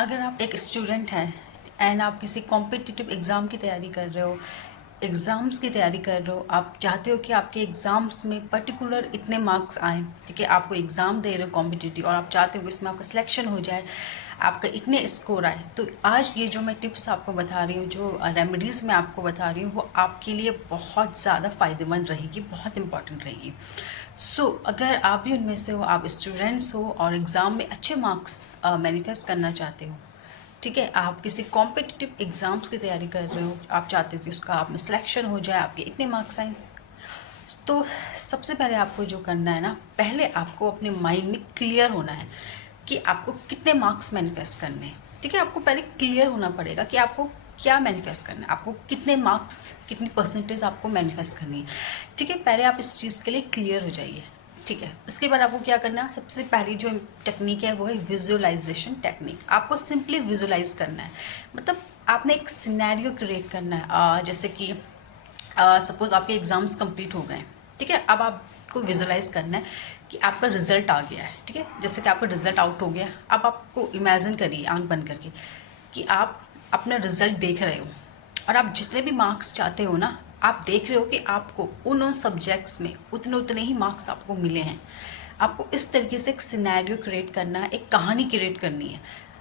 अगर आप एक स्टूडेंट हैं एंड आप किसी कॉम्पिटिटिव एग्ज़ाम की तैयारी कर रहे हो, एग्ज़ाम्स की तैयारी कर रहे हो, आप चाहते हो कि आपके एग्ज़ाम्स में पर्टिकुलर इतने मार्क्स आएँ, ठीक है, आपको एग्ज़ाम दे रहे हो कॉम्पिटिटिव और आप चाहते हो कि इसमें आपका सिलेक्शन हो जाए, आपका इतने स्कोर आए, तो आज ये जो मैं टिप्स आपको बता रही हूँ, जो रेमेडीज़ मैं आपको बता रही हूँ, वो आपके लिए बहुत ज़्यादा फ़ायदेमंद रहेगी, बहुत इंपॉर्टेंट रहेगी। अगर आप भी उनमें से हो, आप स्टूडेंट्स हो और एग्ज़ाम में अच्छे मार्क्स मैनिफेस्ट करना चाहते हो, ठीक है, आप किसी कॉम्पिटिटिव एग्ज़ाम्स की तैयारी कर रहे हो, आप चाहते हो कि उसका आप में सिलेक्शन हो जाए, आपके इतने मार्क्स आए, तो सबसे पहले आपको जो करना है ना, पहले आपको अपने माइंड में क्लियर होना है कि आपको कितने मार्क्स मैनिफेस्ट करने हैं। ठीक है, आपको पहले क्लियर होना पड़ेगा कि आपको क्या मैनिफेस्ट करना है, आपको कितने मार्क्स, कितनी परसेंटेज आपको मैनिफेस्ट करनी है। ठीक है, पहले आप इस चीज़ के लिए क्लियर हो जाइए। ठीक है, उसके बाद आपको क्या करना है, सबसे पहली जो टेक्निक है वो है विजुअलाइजेशन टेक्निक। आपको सिंपली विजुअलाइज करना है, मतलब आपने एक सिनेरियो क्रिएट करना है। जैसे कि सपोज आपके एग्ज़ाम्स कंप्लीट हो गए, ठीक है, अब आपको विजुअलाइज करना है कि आपका रिजल्ट आ गया है। ठीक है, जैसे कि आपका रिजल्ट आउट हो गया, अब आपको इमेजिन करिए आंख बंद करके कि आप अपना रिजल्ट देख रहे हो और आप जितने भी मार्क्स चाहते हो ना, आप देख रहे हो कि आपको उन सब्जेक्ट्स में उतने उतने ही मार्क्स आपको मिले हैं। आपको इस तरीके से एक सिनेरियो क्रिएट करना है, एक कहानी क्रिएट करनी है,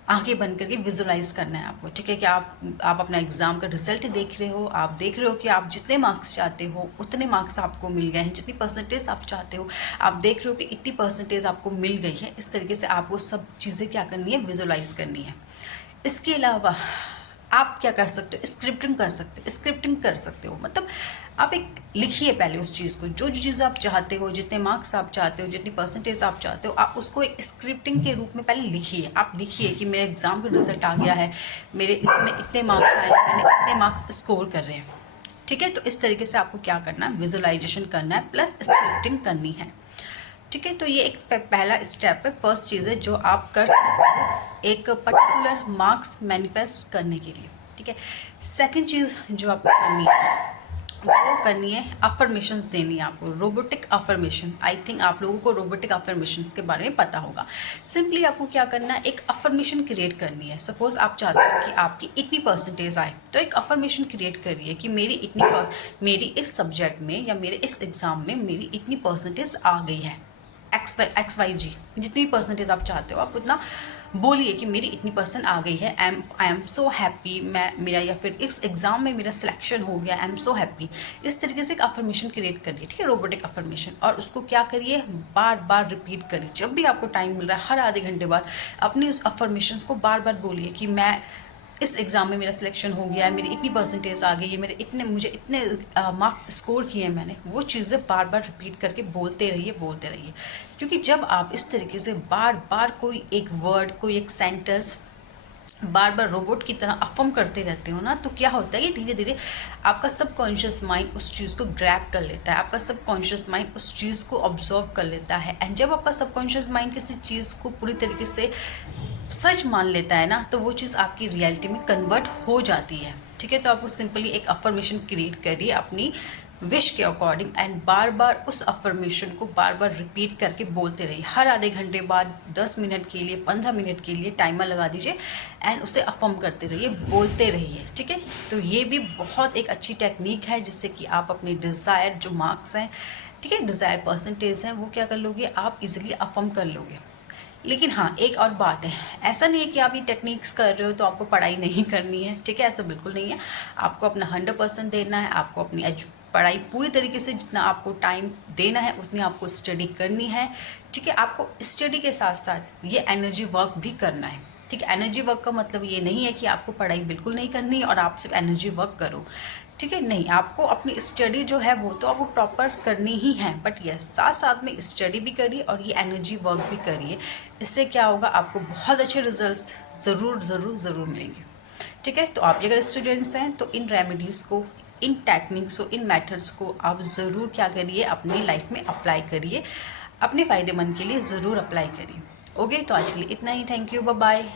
आंखें बंद करके विजुलाइज करना है आपको। ठीक है, कि आप अपना एग्ज़ाम का रिजल्ट देख रहे हो, आप देख रहे हो कि आप जितने मार्क्स चाहते हो उतने मार्क्स आपको मिल गए हैं, जितनी परसेंटेज आप चाहते हो आप देख रहे हो कि इतनी परसेंटेज आपको मिल गई है। इस तरीके से आपको सब चीज़ें क्या करनी है, विजुलाइज करनी है। इसके अलावा आप क्या कर सकते हो, स्क्रिप्टिंग कर सकते हो, मतलब आप एक लिखिए पहले उस चीज़ को, जो जो चीज़ आप चाहते हो, जितने मार्क्स आप चाहते हो, जितनी परसेंटेज आप चाहते हो, आप उसको एक स्क्रिप्टिंग के रूप में पहले लिखिए। आप लिखिए कि मेरे एग्ज़ाम का रिजल्ट आ गया है, मेरे इसमें इतने मार्क्स आए, मैंने इतने मार्क्स स्कोर कर रहे हैं। ठीक है, तो इस तरीके से आपको क्या करना है, विजुअलाइजेशन करना है प्लस स्क्रिप्टिंग करनी है। ठीक है, तो ये एक पहला स्टेप है, फर्स्ट चीज़ है जो आप कर सकते हो एक पर्टिकुलर मार्क्स मैनिफेस्ट करने के लिए। ठीक है, सेकंड चीज़ जो आपको करनी है वो करनी है अफर्मेशंस देनी है आपको, रोबोटिक अफर्मेशन। आई थिंक आप लोगों को रोबोटिक अफर्मेशंस के बारे में पता होगा। सिंपली आपको क्या करना है, एक अफर्मेशन क्रिएट करनी है। सपोज आप चाहते हो कि आपकी इतनी परसेंटेज आए, तो एक अफर्मेशन क्रिएट करिए कि मेरी इस सब्जेक्ट में या मेरे इस एग्ज़ाम में मेरी इतनी परसेंटेज आ गई है, XYG, जितनी परसेंटेज आप चाहते हो आप उतना बोलिए कि मेरी इतनी परसेंट आ गई है, आई एम सो हैप्पी, मैं मेरा या फिर इस एग्ज़ाम में मेरा सिलेक्शन हो गया, आई एम सो हैप्पी। इस तरीके से एक अफर्मेशन क्रिएट करिए। ठीक है, रोबोटिक अफर्मेशन, और उसको क्या करिए, बार बार रिपीट करिए। जब भी आपको टाइम मिल रहा है, हर आधे घंटे बाद अपनी उस अफर्मेशंस को बार बार बोलिए कि मैं इस एग्ज़ाम में मेरा सिलेक्शन हो गया है, मेरी इतनी परसेंटेज आ गई है, मुझे इतने मार्क्स स्कोर किए हैं मैंने। वो चीज़ें बार बार रिपीट करके बोलते रहिए। क्योंकि जब आप इस तरीके से बार बार कोई एक वर्ड, कोई एक सेंटेंस बार बार रोबोट की तरह अफर्म करते रहते हो ना, तो क्या होता है कि धीरे धीरे आपका सबकॉन्शियस माइंड उस चीज़ को ग्रैब कर लेता है, आपका सबकॉन्शियस माइंड उस चीज़ को ऑब्जर्व कर लेता है। एंड जब आपका सबकॉन्शियस माइंड किसी चीज़ को पूरी तरीके से सच मान लेता है ना, तो वो चीज़ आपकी रियलिटी में कन्वर्ट हो जाती है। ठीक है, तो आपको सिंपली एक अफर्मेशन क्रिएट करिए अपनी विश के अकॉर्डिंग, एंड बार बार उस अफर्मेशन को बार बार रिपीट करके बोलते रहिए। हर आधे घंटे बाद 10 मिनट के लिए, 15 मिनट के लिए टाइमर लगा दीजिए एंड उसे अफर्म करते रहिए, बोलते रहिए। ठीक है, तो ये भी बहुत एक अच्छी टेक्निक है जिससे कि आप अपने डिज़ायर जो मार्क्स हैं, ठीक है, डिज़ायर परसेंटेज हैं, वो क्या कर लोगे, आप इजीली अफर्म कर लोगे। लेकिन हाँ, एक और बात है, ऐसा नहीं है कि आप ये टेक्निक्स कर रहे हो तो आपको पढ़ाई नहीं करनी है। ठीक है, ऐसा बिल्कुल नहीं है। आपको अपना 100% देना है, आपको अपनी पढ़ाई पूरी तरीके से, जितना आपको टाइम देना है उतनी आपको स्टडी करनी है। ठीक है, आपको स्टडी के साथ साथ ये एनर्जी वर्क भी करना है। ठीक है, एनर्जी वर्क का मतलब ये नहीं है कि आपको पढ़ाई बिल्कुल नहीं करनी और आप सिर्फ एनर्जी वर्क करो। ठीक है, नहीं, आपको अपनी स्टडी जो है वो तो आपको प्रॉपर करनी ही है, बट यस, साथ साथ में स्टडी भी करिए और ये एनर्जी वर्क भी करिए। इससे क्या होगा, आपको बहुत अच्छे रिजल्ट्स ज़रूर मिलेंगे। ठीक है, तो आप अगर स्टूडेंट्स हैं तो इन रेमेडीज़ को, इन टेक्निक्स को, इन मेथड्स को आप ज़रूर क्या करिए, अपनी लाइफ में अप्लाई करिए, अपने फ़ायदेमंद के लिए ज़रूर अप्लाई करिए। ओके, तो आज के लिए इतना ही। Thank you, bye bye.